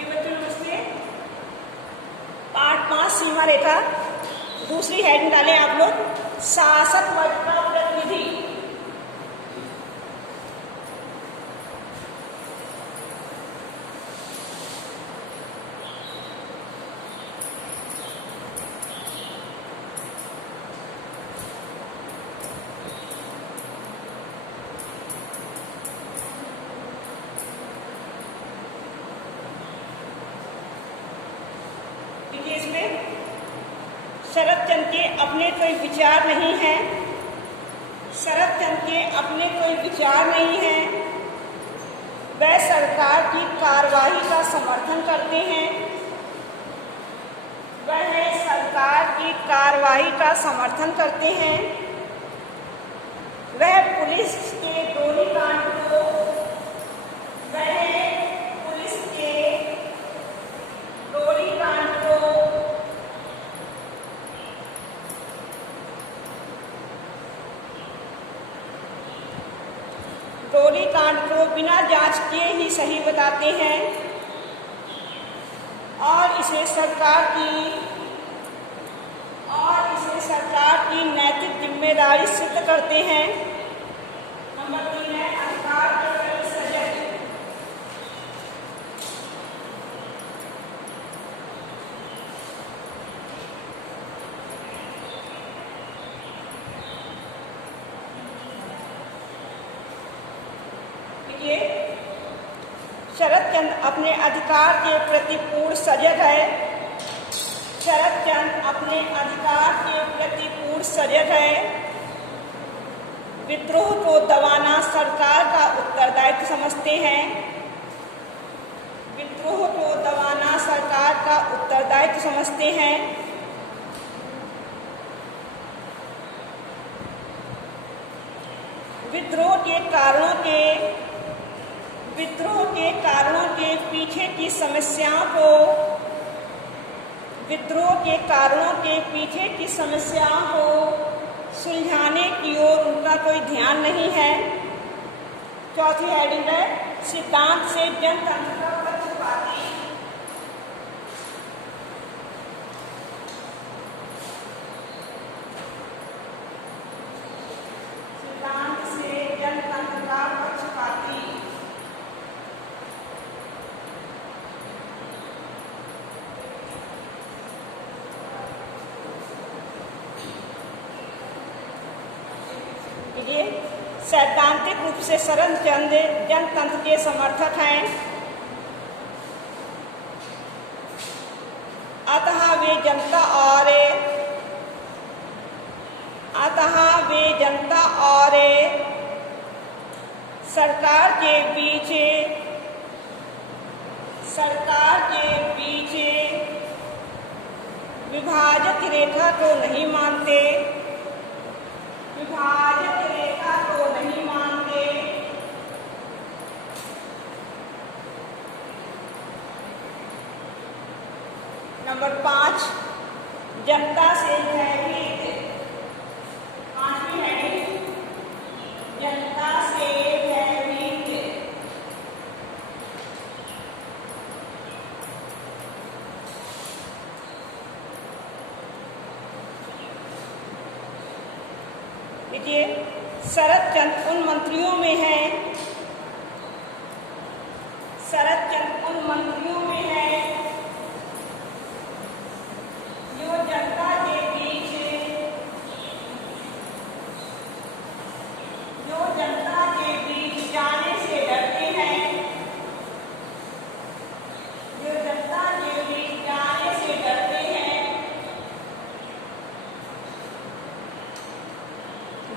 जी बच्चों नमस्ते। पाठ 5 सीमा रेखा, दूसरी हेडिंग डालें आप लोग, शासक वर्ग का प्रतिनिधि। इसमें शरद चंद्र के अपने कोई विचार नहीं है, शरद चंद्र के अपने कोई विचार नहीं है, वह सरकार की कार्रवाई का समर्थन करते हैं, वह सरकार की कार्रवाई का समर्थन करते हैं, वह पुलिस के गोलीकांड को गोलीकांड को बिना जांच किए ही सही बताते हैं और इसे सरकार की नैतिक जिम्मेदारी सिद्ध करते हैं। नंबर 3 है अधिकार के प्रति सजग। शरद चंद्र अपने अधिकार के प्रति पूर्ण सजग है, शरद चंद्र अपने अधिकार के प्रति पूर्ण सजग है। विद्रोह को दबाना सरकार का उत्तरदायित्व समझते हैं, विद्रोह को दबाना सरकार का उत्तरदायित्व समझते हैं। विद्रोह के पीछे की समस्याओं को सुलझाने की ओर उनका कोई ध्यान नहीं है। चौथी हेडिंग है सिद्धांत से जनतंत्र का पक्षपाती। सिद्धांत से जनतंत्र का पक्षपाती। सैद्धांतिक रूप से शरद चंद्र जनतंत्र के समर्थक हैं, अतः वे जनता और सरकार के बीच विभाजक रेखा को नहीं मानते, नंबर 5 जनता से भयभीत। पांचवी हेडिंग जनता से भयभीत। देखिए शरद चंद्र उन मंत्रियों में है, जो जनता के बीच जाने से डरते हैं,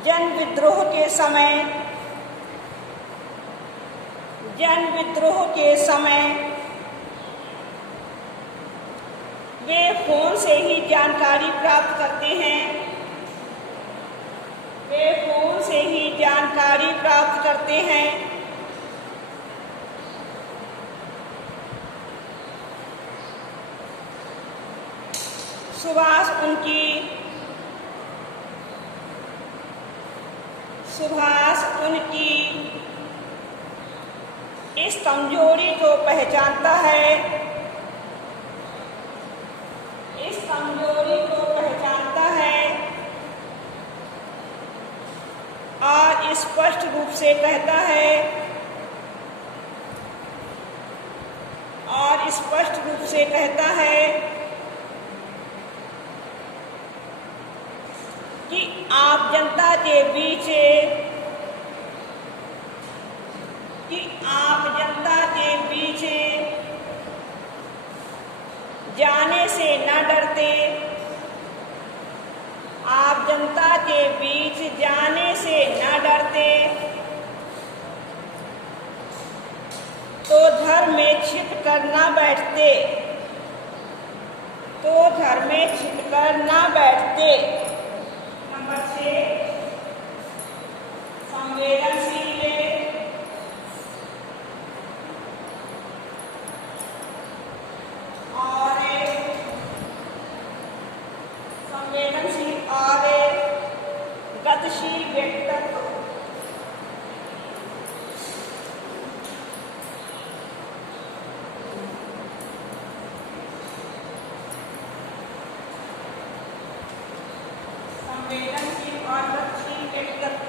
जन विद्रोह के समय वे फोन से ही जानकारी प्राप्त करते हैं, सुभाष उनकी इस कमजोरी को पहचानता है इस कमजोरी को पहचानता है और स्पष्ट रूप से कहता है कि आप जनता के बीच जाने से न डरते, आप जनता के बीच जाने से न डरते, तो धर्म में छिप कर न बैठते, नंबर 6 संवेदनशील और गतिशील व्यक्तित्व। संवेदनशील और गतिशील व्यक्तित्व।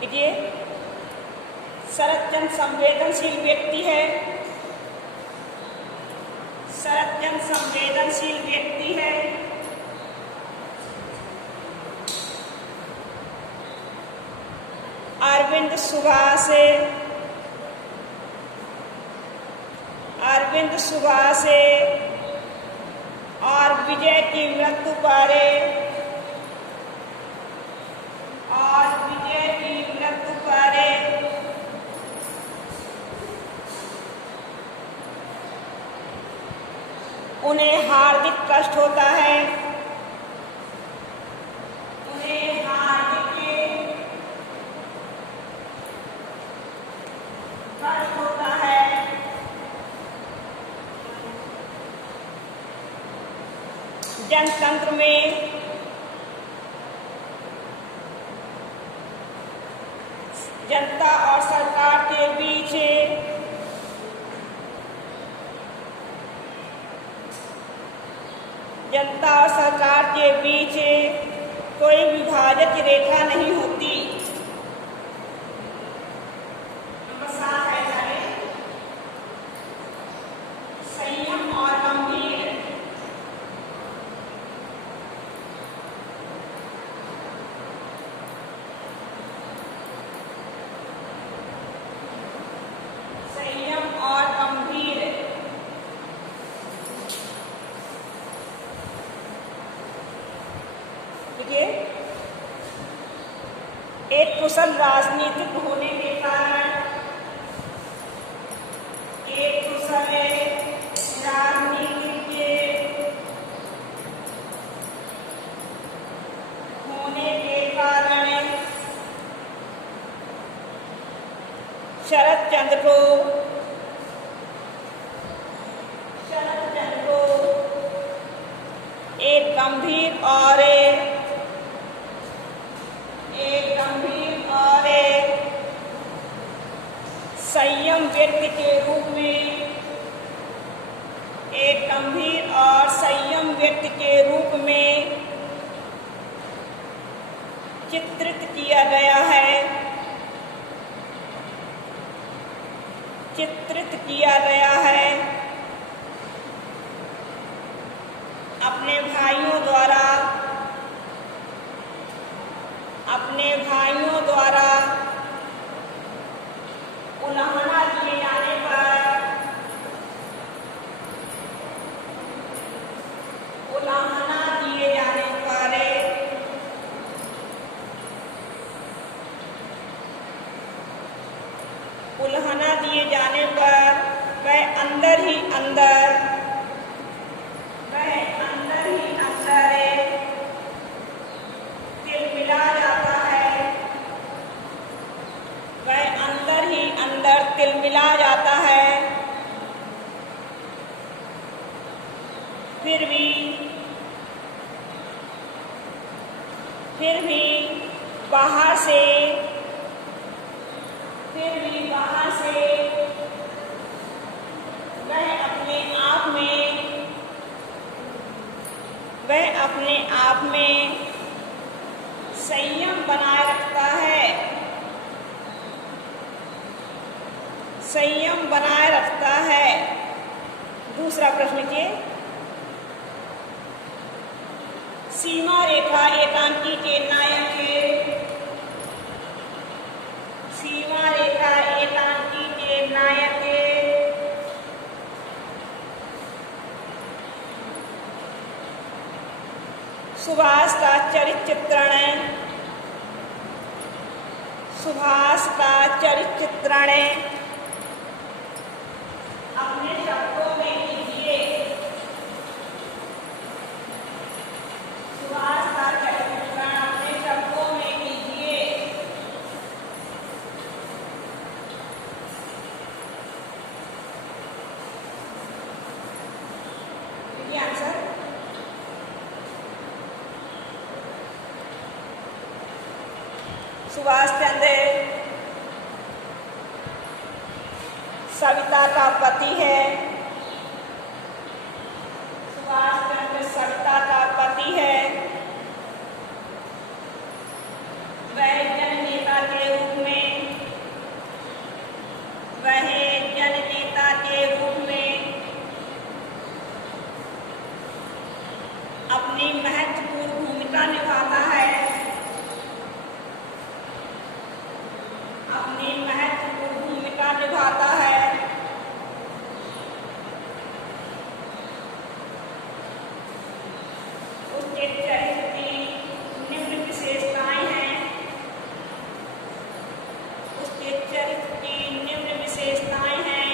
देखिए, शरतचंद्र संवेदनशील व्यक्ति है। अरविंद सुभाष और विजय की मृत्यु पर उन्हें हार्दिक कष्ट होता है। जनतंत्र में जनता और सरकार के बीच कोई विभाजक रेखा नहीं होती। नंबर 7 है संयम और गंभीर। एक कुशल राजनीतिक होने के कारण शरतचंद्र को एक गंभीर और संयम व्यक्ति के रूप में चित्रित किया गया है अपने भाइयों द्वारा उल्लंघना किए जाने पर वह अंदर ही अंदर तिलमिला जाता है। फिर भी बाहर से वह अपने आप में वह अपने आप में संयम बनाए रखता है, संयम बनाए रखता है। दूसरा प्रश्न लीजिए, सीमा रेखा एकांकी के नायक के, सीमा रेखा एकांकी के नायक के सुभाष का चरित्र चित्रण, सुभाष का चरित्र चित्रण अपने शब्दों में कीजिए। सुभाष का चरित्र चित्रण अपने शब्दों में कीजिए। देखिए आंसर, सुभाष चंद्र सविता का पति है, सुभाष चंद्र सविता का पति है। वह जननेता के रूप में, वह जननेता के रूप में अपनी महत्वपूर्ण भूमिका निभाता है, अपनी महत्वपूर्ण भूमिका निभाता है। उसके चरित्र की निम्न विशेषताएं हैं, उसके चरित्र की निम्न विशेषताएं हैं।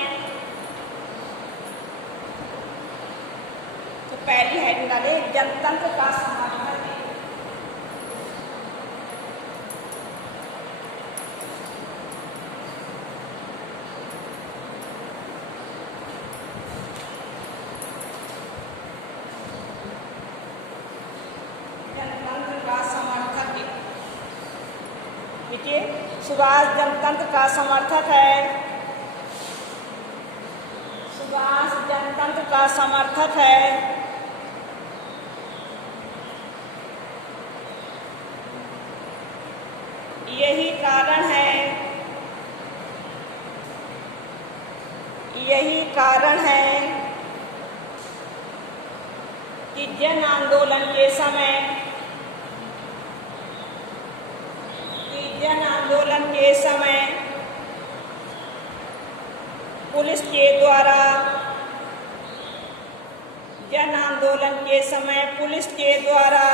तो पहली हेडिंग डाले, जनतंत्र का समर्थन। देखिए, सुभाष जनतंत्र का समर्थक है, सुभाष जनतंत्र का समर्थक है। यही कारण है, यही कारण है कि जन आंदोलन के समय, जन आंदोलन के समय पुलिस के द्वारा, जन आंदोलन के समय पुलिस के द्वारा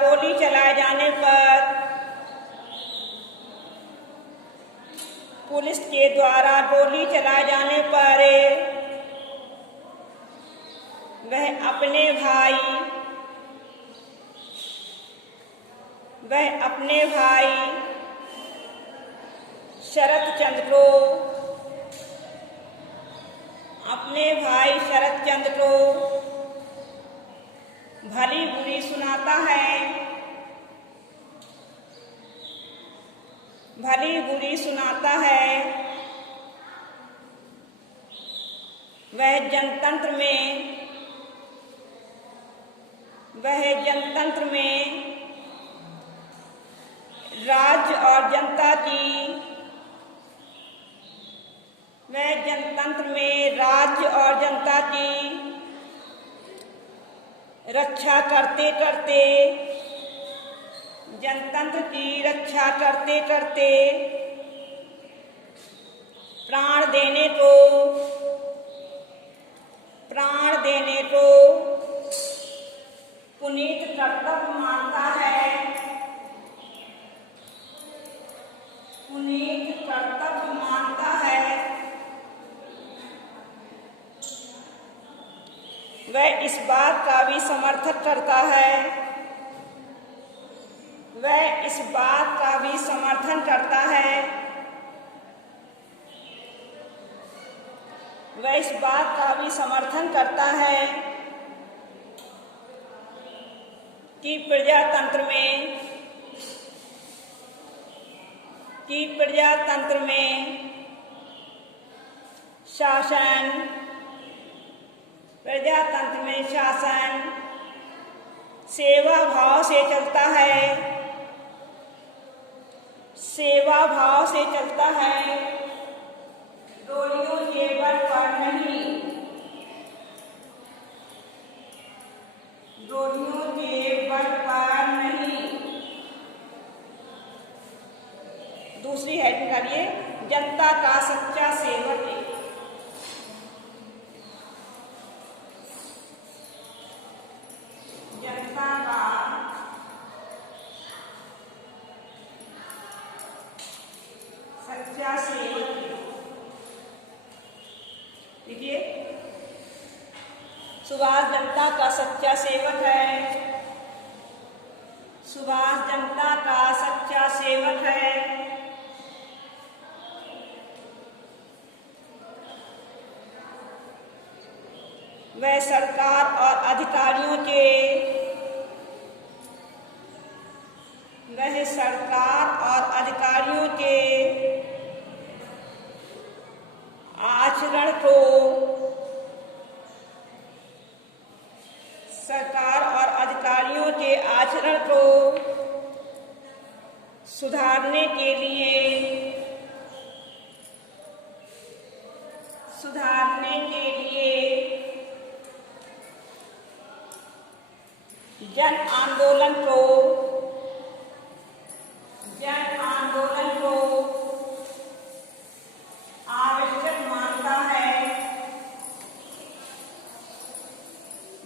गोली चलाए जाने पर, पुलिस के द्वारा गोली चलाए जाने पर वह अपने भाई शरतचंद्र को, अपने भाई शरतचंद्र को भली बुरी सुनाता है, भली बुरी सुनाता है। वह जनतंत्र में राज्य और जनता की, वह जनतंत्र में राज्य और जनता की रक्षा करते करते, जनतंत्र की रक्षा करते करते प्राण देने को पुनीत कर्तव्य मानता है, पुनीत कर्तव्य मानता है। वह इस बात का भी समर्थन करता है, वह इस बात का भी समर्थन करता है, वह इस बात का भी समर्थन करता है कि प्रजातंत्र में शासन प्रजातंत्र में शासन सेवा भाव से चलता है, सेवा भाव से चलता है, डोलियों के बल पर नहीं, डोलियों के बल पर नहीं। दूसरी हेडिंग करिए, जनता का सच्चा सेवक है। जनता का सच्चा सेवक है। देखिए, सुभाष जनता का सच्चा सेवक है, सुभाष जनता का सच्चा सेवक है। वह सरकार और अधिकारियों के, वह सरकार और अधिकारियों के आचरण को, सरकार और अधिकारियों के आचरण को सुधारने के लिए, सुधारने के लिए जन आंदोलन को, जन आंदोलन को आवश्यक मानता है,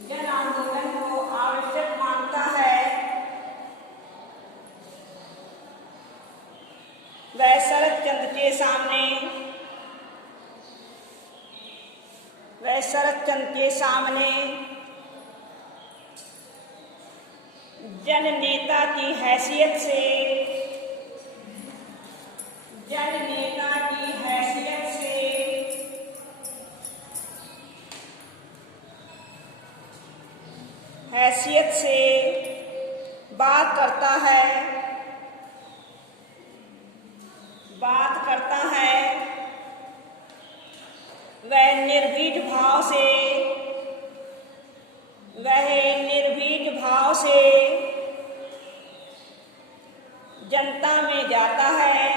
जन आंदोलन को आवश्यक मानता है। वह शरद चंद्र के सामने, वह शरद चंद्र के सामने जन नेता की हैसियत से, जन नेता की हैसियत से बात करता है, बात करता है। वह निर्भीक भाव से, वह निर्भीक भाव से जनता में जाता है,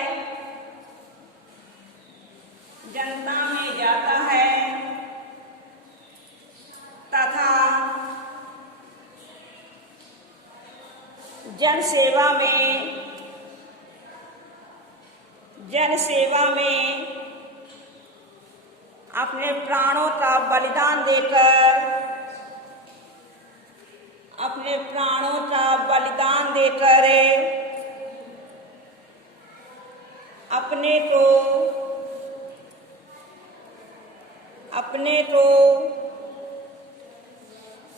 जनता में जाता है तथा जनसेवा में, जनसेवा में अपने प्राणों का बलिदान देकर, अपने प्राणों का बलिदान देकर अपने को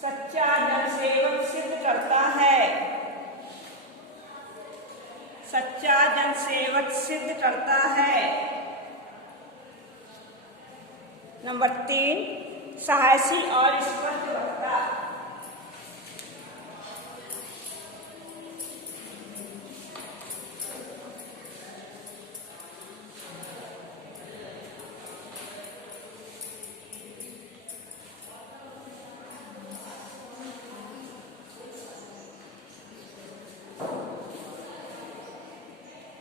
सच्चा जनसेवक सिद्ध करता है, सच्चा जनसेवक सिद्ध करता है। नंबर 3, साहसी और स्पष्ट वक्ता।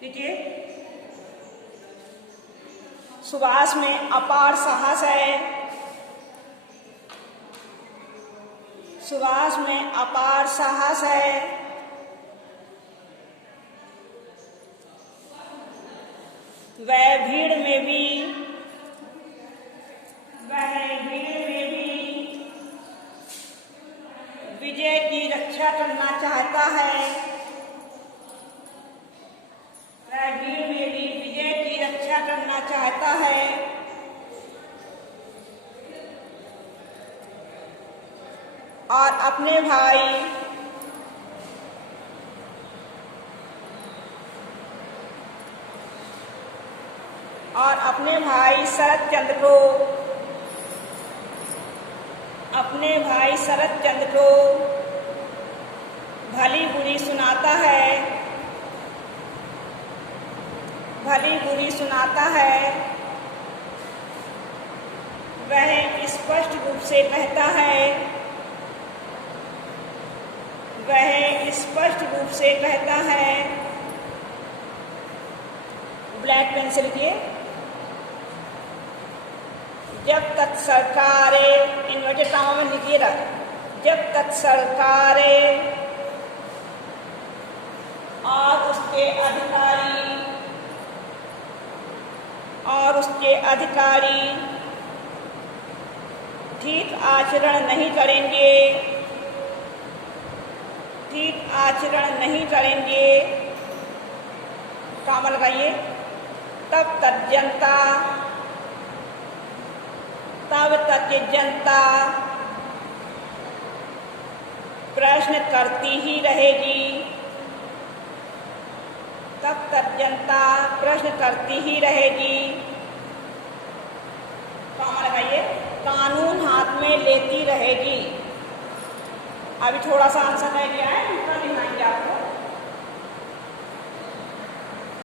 देखिए, सुभाष में अपार साहस है, सुभाष में अपार साहस है। वह भीड़ में भी, वह भीड़ में भी विजय की रक्षा करना चाहता है, वह भीड़ में भी विजय की रक्षा करना चाहता है। और अपने भाई, और अपने भाई शरद चंद्र को, अपने भाई शरद चंद्र को भली बुरी सुनाता है, भली बुरी सुनाता है। वह स्पष्ट रूप से कहता है, वह स्पष्ट रूप से कहता है। ब्लैक पेन से लिखिए। जब तक सरकारें, इन्वर्टेड कामा में लिखिएगा, जब तक सरकारें और उसके अधिकारी ठीक आचरण नहीं करेंगे, ठीक आचरण नहीं करेंगे, कामा लगाइए, तब तक ये जनता प्रश्न करती ही रहेगी, तब तक जनता प्रश्न करती ही रहेगी, कामा लगाइए, कानून हाथ में लेती रहेगी। अभी थोड़ा सा आंसर रह गया है।